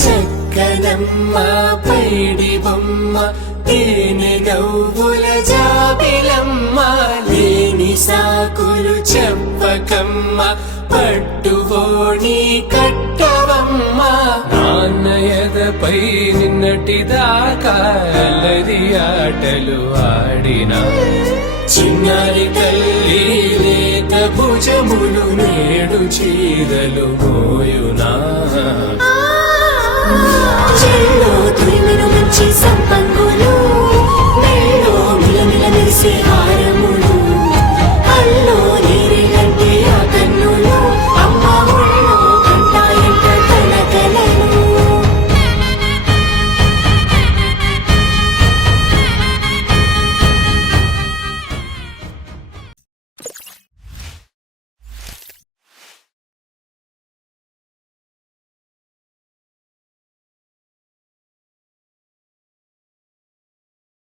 చక్కనమ్మ పైడి బొమ్మ తేనె నవ్వుల జాబిలమ్మ లేని సాకులు చెప్పకమ్మ పట్టువోణి కట్టవమ్మ నాన్నయదపై నిన్నటిదాకా అల్లరి ఆటలు ఆడినా చిన్నారి తల్లి లేత భుజములు నేడు చీరలు మోయునా